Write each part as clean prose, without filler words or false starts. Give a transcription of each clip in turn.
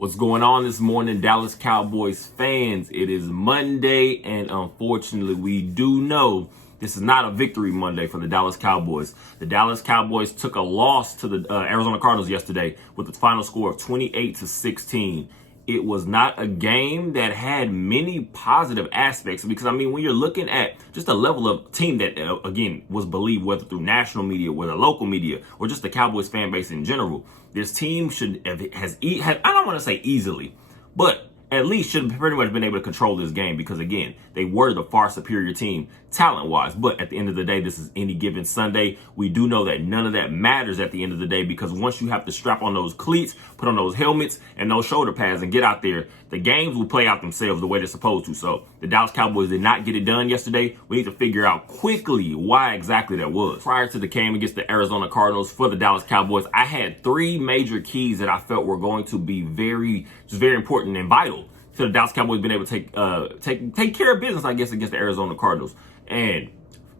What's going on this morning, Dallas Cowboys fans? It is Monday, and unfortunately, we do know this is not a victory Monday for the Dallas Cowboys. The Dallas Cowboys took a loss to the Arizona Cardinals yesterday with the final score of 28-16. It was not a game that had many positive aspects because, when you're looking at just a level of team that, again, was believed whether through national media, whether local media, or just the Cowboys fan base in general, this team has I don't want to say easily, but at least should have pretty much been able to control this game because, again, they were the far superior team talent-wise. But at the end of the day, this is any given Sunday. We do know that none of that matters at the end of the day because once you have to strap on those cleats, put on those helmets and those shoulder pads and get out there, the games will play out themselves the way they're supposed to. So the Dallas Cowboys did not get it done yesterday. We need to figure out quickly why exactly that was. Prior to the game against the Arizona Cardinals for the Dallas Cowboys, I had three major keys that I felt were going to be very important and vital to the Dallas Cowboys being able to take care of business, I guess, against the Arizona Cardinals. And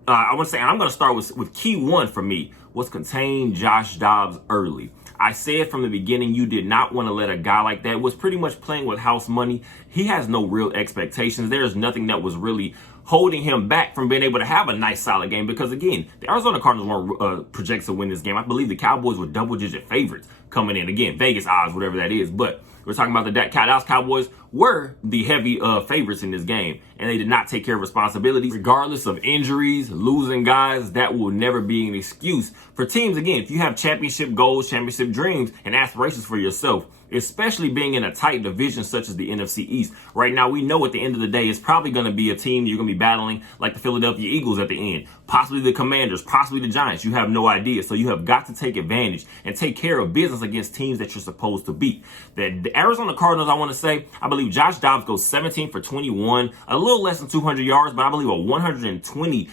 I want to say, and I'm going to start with key one for me, was contain Josh Dobbs early. I said from the beginning, you did not want to let a guy like that was pretty much playing with house money. He has no real expectations. There's nothing that was really holding him back from being able to have a nice, solid game because, again, the Arizona Cardinals weren't projected to win this game. I believe the Cowboys were double-digit favorites coming in. Again, Vegas odds, whatever that is. But we're talking about the Dallas Cowboys were the heavy favorites in this game, and they did not take care of responsibilities. Regardless of injuries, losing guys, that will never be an excuse for teams. Again, if you have championship goals, championship dreams, and aspirations for yourself, especially being in a tight division such as the NFC East. Right now, we know at the end of the day, it's probably going to be a team you're going to be battling like the Philadelphia Eagles at the end, possibly the Commanders, possibly the Giants. You have no idea. So you have got to take advantage and take care of business against teams that you're supposed to beat. The Arizona Cardinals, I want to say, I believe Josh Dobbs goes 17 for 21, a little less than 200 yards, but I believe a 120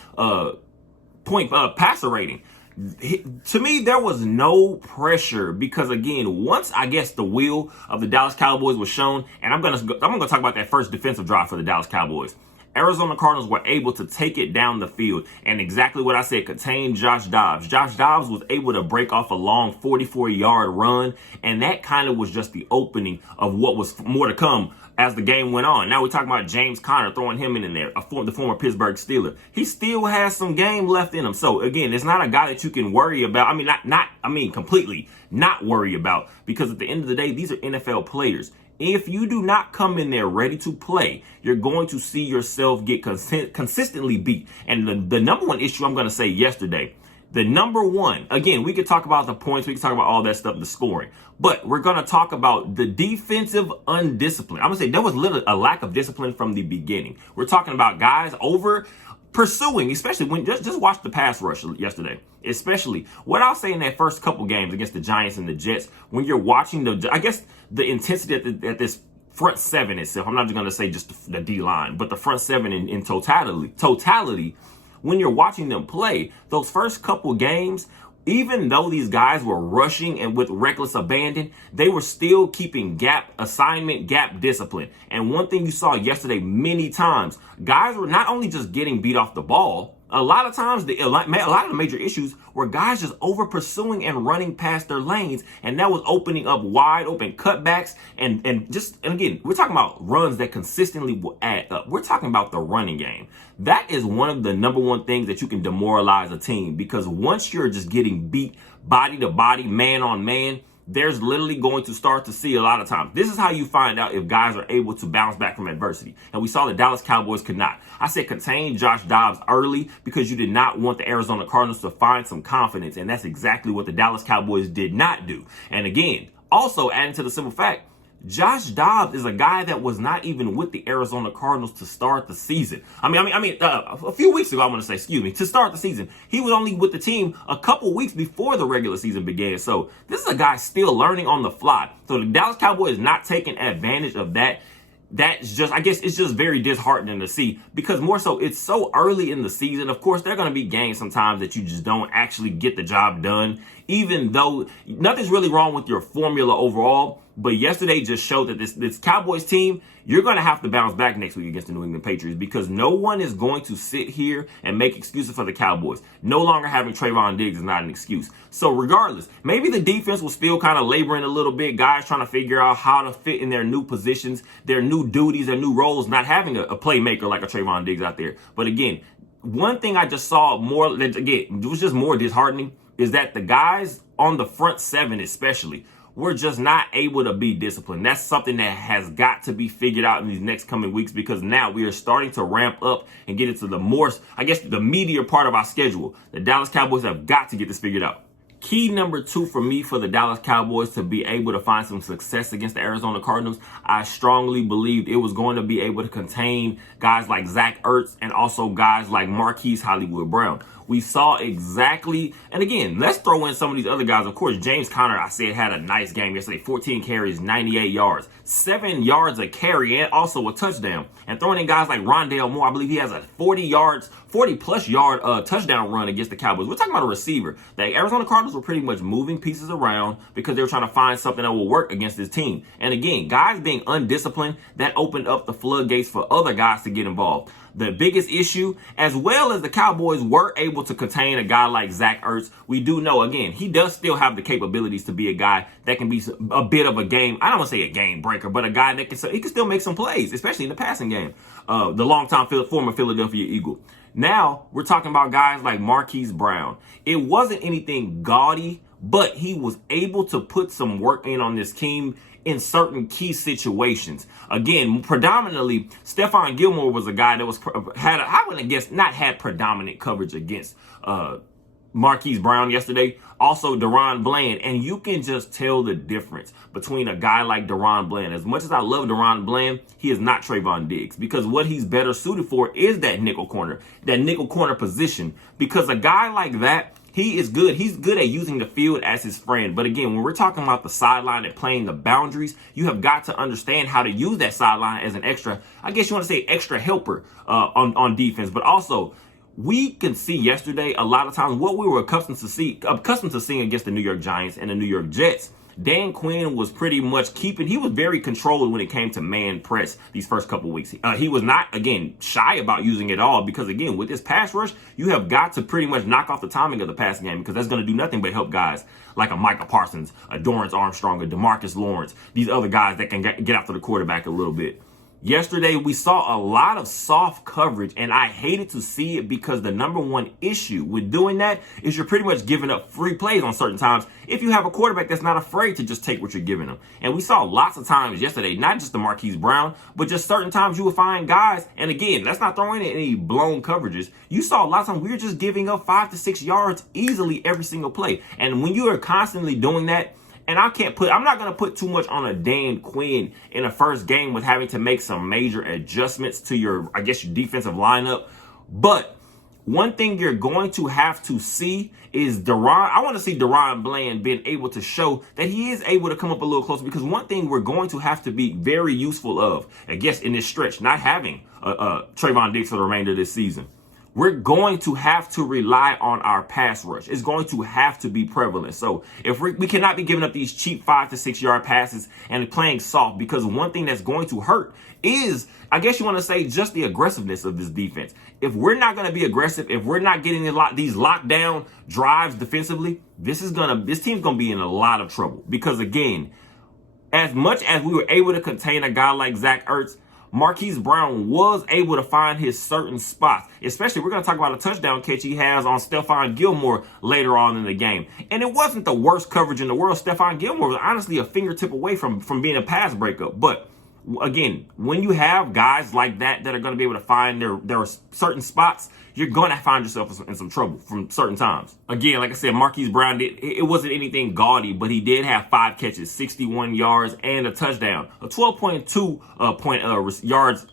point passer rating. To me, there was no pressure because, again, once I guess the will of the Dallas Cowboys was shown, and I'm gonna talk about that first defensive drive for the Dallas Cowboys. Arizona Cardinals were able to take it down the field, and exactly what I said, contain Josh Dobbs. Josh Dobbs was able to break off a long 44-yard run, and that kind of was just the opening of what was more to come as the game went on. Now we're talking about James Conner, throwing him in there, the former Pittsburgh Steeler. He still has some game left in him. So, again, it's not a guy that you can worry about. Completely not worry about, because at the end of the day, these are NFL players. If you do not come in there ready to play, you're going to see yourself get consistently beat. And the number one issue I'm going to say yesterday, the number one, again, we could talk about the points, we could talk about all that stuff, the scoring, but we're going to talk about the defensive undiscipline. I'm going to say there was literally a lack of discipline from the beginning. We're talking about guys over pursuing, especially when just watch the pass rush yesterday. Especially what I'll say in that first couple games against the Giants and the Jets, when you're watching the intensity at this front seven itself. I'm not just going to say just the D line, but the front seven in totality. When you're watching them play, those first couple games, even though these guys were rushing and with reckless abandon, they were still keeping gap assignment, gap discipline. And one thing you saw yesterday many times, guys were not only just getting beat off the ball, a lot of times, a lot of the major issues were guys just over pursuing and running past their lanes, and that was opening up wide open cutbacks. And again, we're talking about runs that consistently will add up. We're talking about the running game. That is one of the number one things that you can demoralize a team, because once you're just getting beat body to body, man on man, there's literally going to start to see a lot of times. This is how you find out if guys are able to bounce back from adversity. And we saw the Dallas Cowboys could not. I said contain Josh Dobbs early because you did not want the Arizona Cardinals to find some confidence. And that's exactly what the Dallas Cowboys did not do. And again, also adding to the simple fact, Josh Dobbs is a guy that was not even with the Arizona Cardinals to start the season. A few weeks ago, to start the season. He was only with the team a couple weeks before the regular season began. So this is a guy still learning on the fly. So the Dallas Cowboys not taking advantage of that. That's just, I guess it's just very disheartening to see, because more so it's so early in the season. Of course, there are going to be games sometimes that you just don't actually get the job done, even though nothing's really wrong with your formula overall. But yesterday just showed that this Cowboys team, you're going to have to bounce back next week against the New England Patriots, because no one is going to sit here and make excuses for the Cowboys. No longer having Trayvon Diggs is not an excuse. So regardless, maybe the defense was still kind of laboring a little bit. Guys trying to figure out how to fit in their new positions, their new duties, their new roles, not having a playmaker like a Trayvon Diggs out there. But again, one thing I just saw more, again, it was just more disheartening, is that the guys on the front seven especially, we're just not able to be disciplined. That's something that has got to be figured out in these next coming weeks, because now we are starting to ramp up and get into the more, I guess, the meatier part of our schedule. The Dallas Cowboys have got to get this figured out. Key number 2 for me for the Dallas Cowboys to be able to find some success against the Arizona Cardinals, I strongly believed it was going to be able to contain guys like Zach Ertz and also guys like Marquise Hollywood Brown. We saw exactly, and again, let's throw in some of these other guys. Of course, James Conner, I said, had a nice game yesterday. 14 carries, 98 yards, 7 yards a carry, and also a touchdown. And throwing in guys like Rondale Moore, I believe he has a 40-plus yard touchdown run against the Cowboys. We're talking about a receiver. The Arizona Cardinals were pretty much moving pieces around because they were trying to find something that will work against this team. And again, guys being undisciplined, that opened up the floodgates for other guys to get involved. The biggest issue, as well as the Cowboys were able to contain a guy like Zach Ertz, we do know, again, he does still have the capabilities to be a guy that can be a bit of a game, I don't want to say a game breaker, but a guy that he can still make some plays, especially in the passing game. The longtime former Philadelphia Eagle. Now, we're talking about guys like Marquise Brown. It wasn't anything gaudy, but he was able to put some work in on this team in certain key situations. Again, predominantly, Stephon Gilmore was a guy that was not had predominant coverage against Marquise Brown yesterday. Also, Deron Bland, and you can just tell the difference between a guy like Deron Bland. As much as I love Deron Bland, he is not Trayvon Diggs, because what he's better suited for is that nickel corner position. Because a guy like that, he is good. He's good at using the field as his friend. But again, when we're talking about the sideline and playing the boundaries, you have got to understand how to use that sideline as an extra, I guess you want to say extra helper on defense. But also, we can see yesterday a lot of times what we were accustomed to seeing against the New York Giants and the New York Jets. Dan Quinn was pretty much he was very controlled when it came to man press these first couple weeks. He was not, again, shy about using it all, because, again, with this pass rush, you have got to pretty much knock off the timing of the passing game, because that's going to do nothing but help guys like a Micah Parsons, a Dorrance Armstrong, a DeMarcus Lawrence, these other guys that can get after the quarterback a little bit. Yesterday, we saw a lot of soft coverage, and I hated to see it, because the number one issue with doing that is you're pretty much giving up free plays on certain times if you have a quarterback that's not afraid to just take what you're giving them. And we saw lots of times yesterday, not just the Marquise Brown, but just certain times you would find guys, and again, let's not throw in any blown coverages. You saw lots of times we were just giving up 5 to 6 yards easily every single play. And when you are constantly doing that, and I'm not going to put too much on a Dan Quinn in the first game with having to make some major adjustments to your defensive lineup. But one thing you're going to have to see is I want to see Deron Bland being able to show that he is able to come up a little closer, because one thing we're going to have to be very useful of, I guess, in this stretch, not having Trayvon Diggs for the remainder of this season. We're going to have to rely on our pass rush. It's going to have to be prevalent. So if we cannot be giving up these cheap 5 to 6 yard passes and playing soft, because one thing that's going to hurt is, I guess you want to say, just the aggressiveness of this defense. If we're not going to be aggressive, if we're not getting these lockdown drives defensively, this team's going to be in a lot of trouble. Because again, as much as we were able to contain a guy like Zach Ertz, Marquise Brown was able to find his certain spots. Especially, we're going to talk about a touchdown catch he has on Stephon Gilmore later on in the game. And it wasn't the worst coverage in the world. Stephon Gilmore was honestly a fingertip away from being a pass breakup. But again, when you have guys like that are going to be able to find their certain spots, you're going to find yourself in some trouble from certain times. Again, like I said, Marquise Brown, it wasn't anything gaudy, but he did have 5 catches, 61 yards, and a touchdown. A 12.2 yards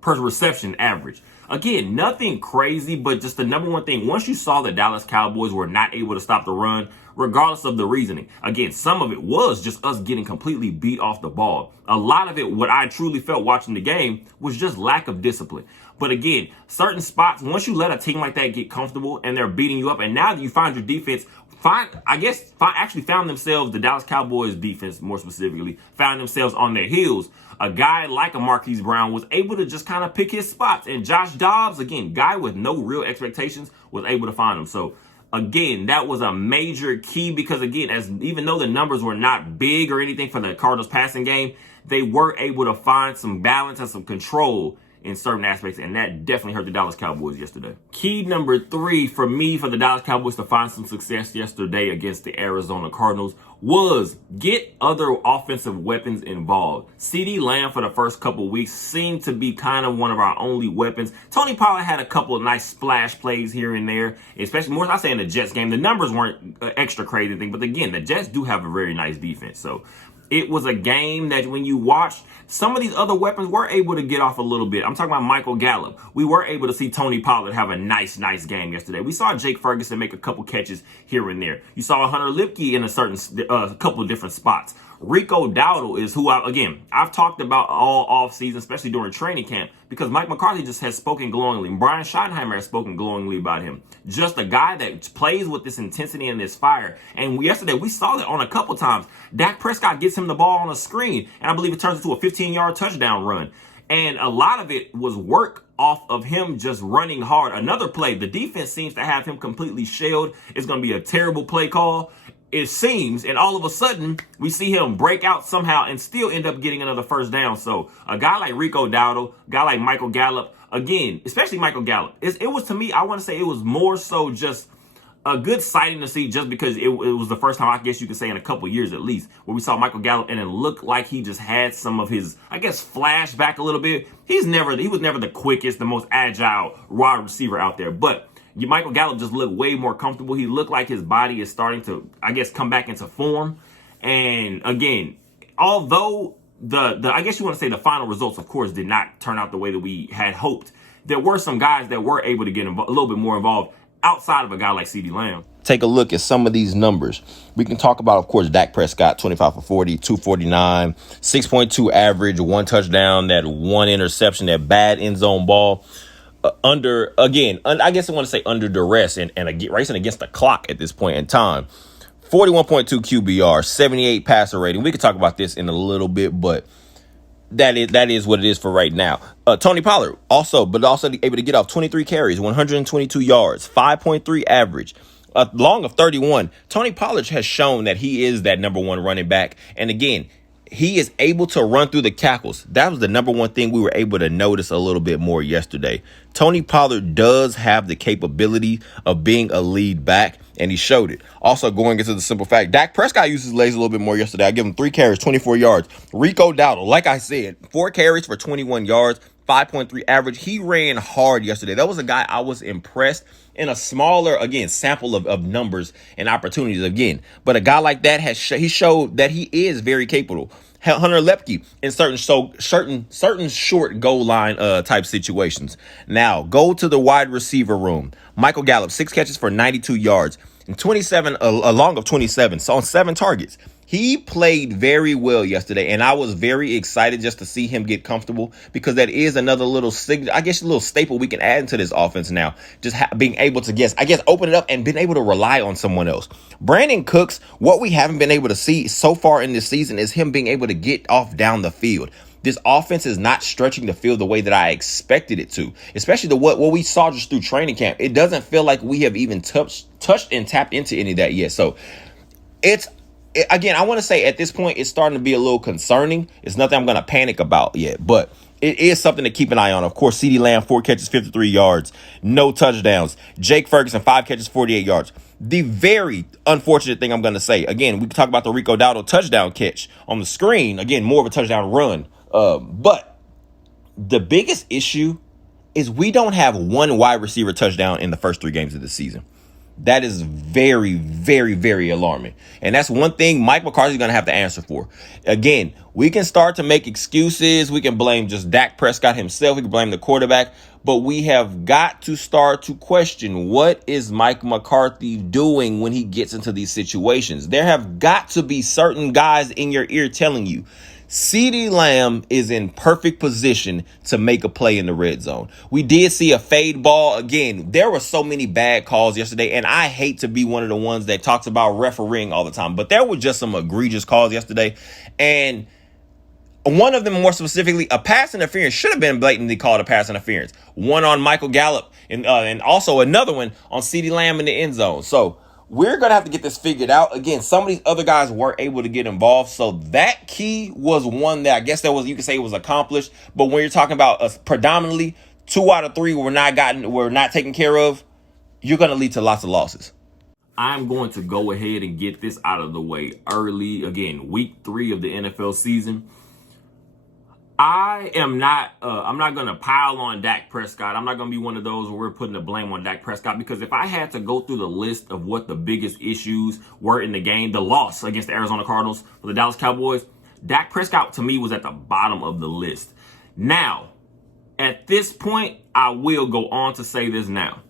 per reception average. Again, nothing crazy, but just the number one thing. Once you saw the Dallas Cowboys were not able to stop the run, regardless of the reasoning. Again, some of it was just us getting completely beat off the ball. A lot of it, what I truly felt watching the game, was just lack of discipline. But again, certain spots, once you let a team like that get comfortable and they're beating you up, and now that you find your defense actually found themselves, the Dallas Cowboys defense more specifically, found themselves on their heels. A guy like a Marquise Brown was able to just kind of pick his spots. And Josh Dobbs, again, guy with no real expectations, was able to find him. So, again, that was a major key because, again, even though the numbers were not big or anything for the Cardinals passing game, they were able to find some balance and some control in certain aspects, and that definitely hurt the Dallas Cowboys yesterday. Key number 3 for me, for the Dallas Cowboys to find some success yesterday against the Arizona Cardinals, was get other offensive weapons involved. CeeDee Lamb for the first couple weeks seemed to be kind of one of our only weapons. Tony Pollard had a couple of nice splash plays here and there, especially more, I say, in the Jets game. The numbers weren't extra crazy thing, but again, the Jets do have a very nice defense. So it was a game that when you watched, some of these other weapons were able to get off a little bit. I'm talking about Michael Gallup. We were able to see Tony Pollard have a nice game yesterday. We saw Jake Ferguson make a couple catches here and there. You saw Hunter Lipke in a couple of different spots. Rico Dowdle is who I've talked about all off season, especially during training camp, because Mike McCarthy just has spoken glowingly. Brian Schottenheimer has spoken glowingly about him. Just a guy that plays with this intensity and this fire. And yesterday we saw that on a couple times. Dak Prescott gets him the ball on a screen, and I believe it turns into a 15-yard touchdown run. And a lot of it was work off of him just running hard. Another play, the defense seems to have him completely shelled. It's going to be a terrible play call, it seems, and all of a sudden, we see him break out somehow and still end up getting another first down. So a guy like Rico Dowdle, a guy like Michael Gallup, again, especially Michael Gallup, it was, to me, I want to say it was more so just a good sighting to see, just because it was the first time, I guess you could say, in a couple years at least, where we saw Michael Gallup and it looked like he just had some of his, I guess, flashback a little bit. He was never the quickest, the most agile wide receiver out there, but Michael Gallup just looked way more comfortable. He looked like his body is starting to, I guess, come back into form. And again, although I guess you want to say the final results, of course, did not turn out the way that we had hoped, there were some guys that were able to get a little bit more involved outside of a guy like CeeDee Lamb. Take a look at some of these numbers. We can talk about, of course, Dak Prescott, 25 for 40, 249, 6.2 average, 1 touchdown, that 1 interception, that bad end zone ball. I guess I want to say under duress and racing against the clock at this point in time. 41.2 QBR, 78 passer rating. We could talk about this in a little bit, but that is what it is for right now. Tony Pollard also able to get off 23 carries, 122 yards, 5.3 average. Long of 31. Tony Pollard has shown that he is that number one running back. And again, he is able to run through the tackles. That was the number one thing we were able to notice a little bit more yesterday. Tony Pollard does have the capability of being a lead back, and he showed it. Also, going into the simple fact, Dak Prescott used his legs a little bit more yesterday. I give him 3 carries, 24 yards. Rico Dowdle, like I said, 4 carries for 21 yards, 5.3 average. He ran hard yesterday. That was a guy I was impressed in a smaller, again, sample of numbers and opportunities again. But a guy like that he showed that he is very capable. Hunter Lipke in certain short goal line type situations. Now, go to the wide receiver room. Michael Gallup, 6 catches for 92 yards and 27, a long of 27, so on 7 targets. He played very well yesterday, and I was very excited just to see him get comfortable, because that is another little little staple we can add into this offense now. Just being able to open it up and being able to rely on someone else. Brandon Cooks, what we haven't been able to see so far in this season is him being able to get off down the field. This offense is not stretching the field the way that I expected it to, especially what we saw just through training camp. It doesn't feel like we have even touched and tapped into any of that yet. So again, I want to say at this point, it's starting to be a little concerning. It's nothing I'm going to panic about yet, but it is something to keep an eye on. Of course, CeeDee Lamb, 4 catches, 53 yards, no touchdowns. Jake Ferguson, 5 catches, 48 yards. The very unfortunate thing I'm going to say, again, we can talk about the Rico Dowdle touchdown catch on the screen. Again, more of a touchdown run. But the biggest issue is we don't have one wide receiver touchdown in the first 3 games of the season. That is very, very, very alarming. And that's one thing Mike McCarthy is going to have to answer for. Again, we can start to make excuses. We can blame just Dak Prescott himself. We can blame the quarterback. But we have got to start to question, what is Mike McCarthy doing when he gets into these situations? There have got to be certain guys in your ear telling you, CeeDee Lamb is in perfect position to make a play in the red zone. We did see a fade ball. Again, there were so many bad calls yesterday, and I hate to be one of the ones that talks about refereeing all the time, but there were just some egregious calls yesterday. And one of them, more specifically, a pass interference should have been blatantly called a pass interference. One on Michael Gallup and also another one on CeeDee Lamb in the end zone. So we're going to have to get this figured out. Again, some of these other guys weren't able to get involved. So that key was one that I guess you could say was accomplished. But when you're talking about predominantly 2 out of 3 were not taken care of, you're going to lead to lots of losses. I'm going to go ahead and get this out of the way early. Again, week 3 of the NFL season. I'm not going to pile on Dak Prescott. I'm not going to be one of those where we're putting the blame on Dak Prescott, because if I had to go through the list of what the biggest issues were in the game, the loss against the Arizona Cardinals for the Dallas Cowboys, Dak Prescott to me was at the bottom of the list. Now, at this point, I will go on to say this now.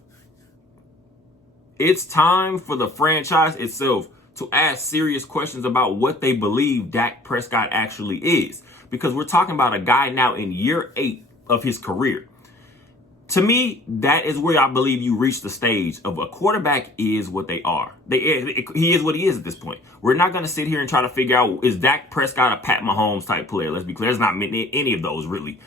It's time for the franchise itself to ask serious questions about what they believe Dak Prescott actually is. Because we're talking about a guy now in year 8 of his career. To me, that is where I believe you reach the stage of a quarterback is what they are. He is what he is at this point. We're not going to sit here and try to figure out, is Dak Prescott a Pat Mahomes type player? Let's be clear. There's not any of those really.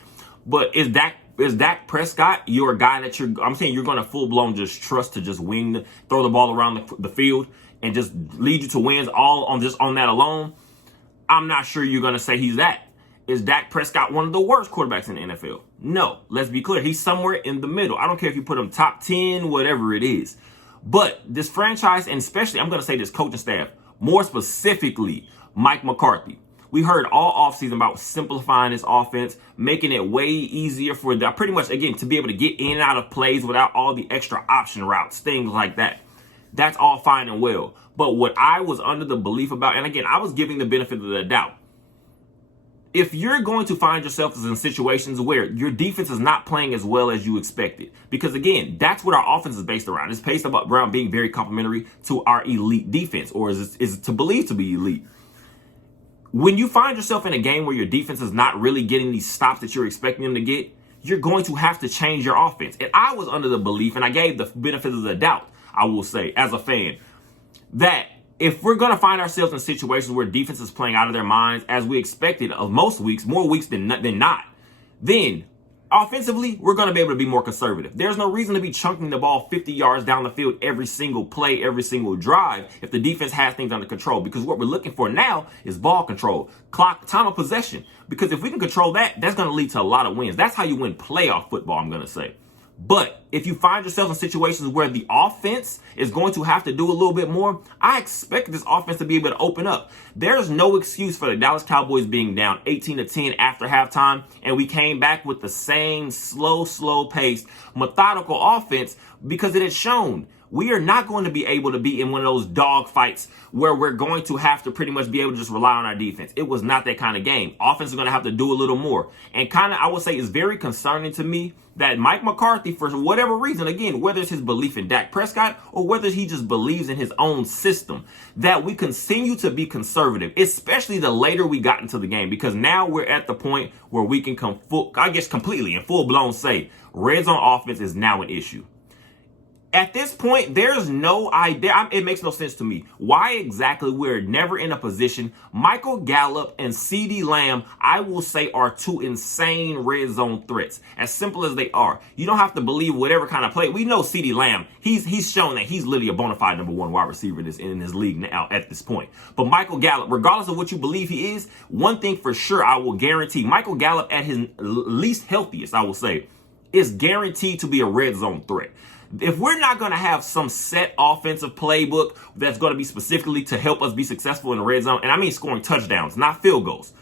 But is Dak Prescott your guy that you're going to full blown just trust to just throw the ball around the field and just lead you to wins all on that alone? I'm not sure you're going to say he's that. Is Dak Prescott one of the worst quarterbacks in the NFL? No. Let's be clear. He's somewhere in the middle. I don't care if you put him top 10, whatever it is. But this franchise, and especially, I'm going to say this coaching staff, more specifically, Mike McCarthy. We heard all offseason about simplifying this offense, making it way easier for pretty much, again, to be able to get in and out of plays without all the extra option routes, things like that. That's all fine and well. But what I was under the belief about, and again, I was giving the benefit of the doubt. If you're going to find yourself in situations where your defense is not playing as well as you expected, because again, that's what our offense is based around. It's based around being very complementary to our elite defense, or is it to believe to be elite. When you find yourself in a game where your defense is not really getting these stops that you're expecting them to get, you're going to have to change your offense. And I was under the belief, and I gave the benefit of the doubt, I will say, as a fan, that if we're going to find ourselves in situations where defense is playing out of their minds, as we expected of most weeks, more weeks than not, then offensively, we're going to be able to be more conservative. There's no reason to be chunking the ball 50 yards down the field every single play, every single drive, if the defense has things under control. Because what we're looking for now is ball control, clock, time of possession. Because if we can control that, that's going to lead to a lot of wins. That's how you win playoff football, I'm going to say. But if you find yourself in situations where the offense is going to have to do a little bit more, I expect this offense to be able to open up. There's no excuse for the Dallas Cowboys being down 18-10 after halftime, and we came back with the same slow-paced, methodical offense, because it had shown we are not going to be able to be in one of those dog fights where we're going to have to pretty much be able to just rely on our defense. It was not that kind of game. Offense is going to have to do a little more. And kind of, I would say, it's very concerning to me that Mike McCarthy, for whatever reason, again, whether it's his belief in Dak Prescott or whether he just believes in his own system, that we continue to be conservative, especially the later we got into the game, because now we're at the point where we can completely and full-blown say red zone offense is now an issue. At this point, there's no idea. It makes no sense to me why exactly we're never in a position. Michael Gallup and CeeDee Lamb, I will say, are two insane red zone threats. As simple as they are. You don't have to believe whatever kind of play. We know CeeDee Lamb, he's shown that he's literally a bona fide number 1 wide receiver in his league now at this point. But Michael Gallup, regardless of what you believe he is, one thing for sure I will guarantee, Michael Gallup at his least healthiest, I will say, is guaranteed to be a red zone threat. If we're not going to have some set offensive playbook that's going to be specifically to help us be successful in the red zone, and I mean scoring touchdowns, not field goals,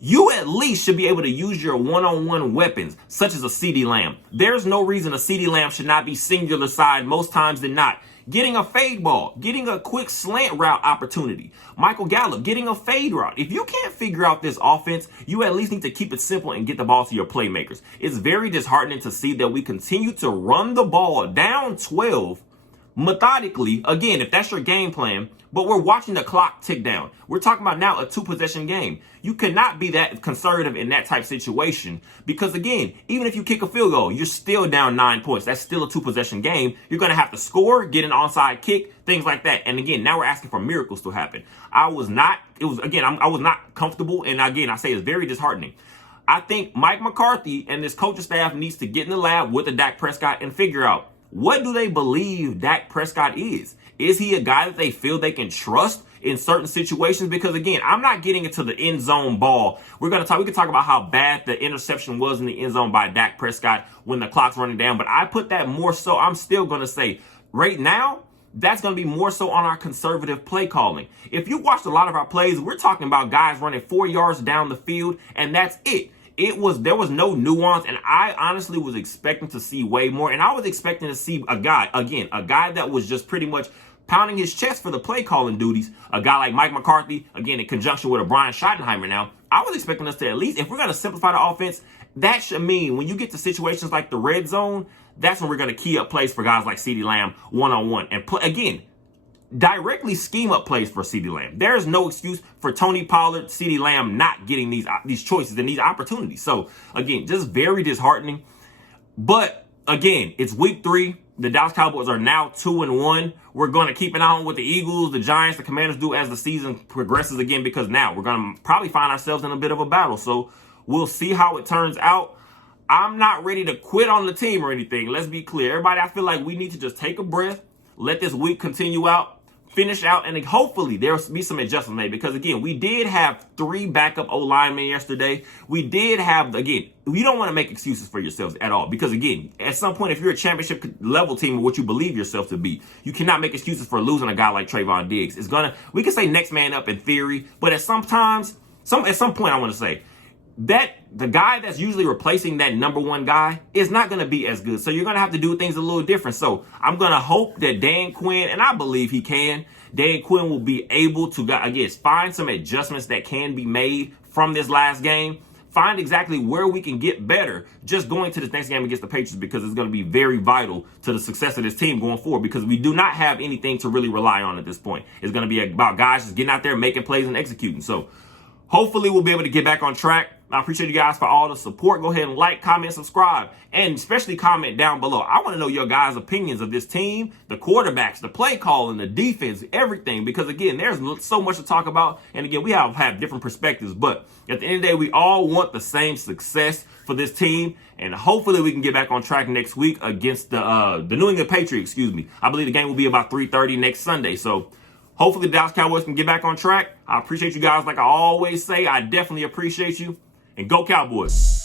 you at least should be able to use your one-on-one weapons, such as a CeeDee Lamb. There's no reason a CeeDee Lamb should not be singular side most times than not. Getting a fade ball, getting a quick slant route opportunity. Michael Gallup getting a fade route. If you can't figure out this offense, you at least need to keep it simple and get the ball to your playmakers. It's very disheartening to see that we continue to run the ball down 12 methodically, again, if that's your game plan, but we're watching the clock tick down. We're talking about now a 2-possession game. You cannot be that conservative in that type of situation because, again, even if you kick a field goal, you're still down 9 points. That's still a 2-possession game. You're going to have to score, get an onside kick, things like that. And again, now we're asking for miracles to happen. I was not comfortable. And again, I say it's very disheartening. I think Mike McCarthy and this coaching staff needs to get in the lab with the Dak Prescott and figure out, what do they believe Dak Prescott is? Is he a guy that they feel they can trust in certain situations? Because again, I'm not getting into the end zone ball. We can talk about how bad the interception was in the end zone by Dak Prescott when the clock's running down. But I put that more so, I'm still going to say right now, that's going to be more so on our conservative play calling. If you watched a lot of our plays, we're talking about guys running 4 yards down the field, and that's it. There was no nuance, and I honestly was expecting to see way more. And I was expecting to see a guy that was just pretty much pounding his chest for the play calling duties. A guy like Mike McCarthy, again, in conjunction with a Brian Schottenheimer now. I was expecting us to at least, if we're going to simplify the offense, that should mean when you get to situations like the red zone, that's when we're going to key up plays for guys like CeeDee Lamb one-on-one. And again, directly scheme up plays for CeeDee Lamb. There's no excuse for Tony Pollard, CeeDee Lamb not getting these choices and these opportunities. So again, just very disheartening. But again, it's week 3. The Dallas Cowboys are now 2-1. We're going to keep an eye on what the Eagles, the Giants, the Commanders do as the season progresses again, because now we're going to probably find ourselves in a bit of a battle. So we'll see how it turns out. I'm not ready to quit on the team or anything. Let's be clear. Everybody, I feel like we need to just take a breath, let this week continue out, finish out, and hopefully there'll be some adjustments made. Because again, we did have 3 backup O-linemen yesterday. We did have, again, you don't want to make excuses for yourselves at all. Because again, at some point, if you're a championship level team of what you believe yourself to be, you cannot make excuses for losing a guy like Trayvon Diggs. We can say next man up in theory, but at some point I want to say, that the guy that's usually replacing that number 1 guy is not going to be as good. So you're going to have to do things a little different. So I'm going to hope that Dan Quinn, and I believe he can, Dan Quinn will be able to, again, find some adjustments that can be made from this last game. Find exactly where we can get better just going to this next game against the Patriots, because it's going to be very vital to the success of this team going forward, because we do not have anything to really rely on at this point. It's going to be about guys just getting out there, making plays and executing. So hopefully we'll be able to get back on track. I appreciate you guys for all the support. Go ahead and like, comment, subscribe, and especially comment down below. I want to know your guys' opinions of this team, the quarterbacks, the play calling, the defense, everything. Because again, there's so much to talk about. And again, we have different perspectives. But at the end of the day, we all want the same success for this team. And hopefully we can get back on track next week against the New England Patriots, I believe the game will be about 3:30 next Sunday. So hopefully the Dallas Cowboys can get back on track. I appreciate you guys. Like I always say, I definitely appreciate you. And go Cowboys.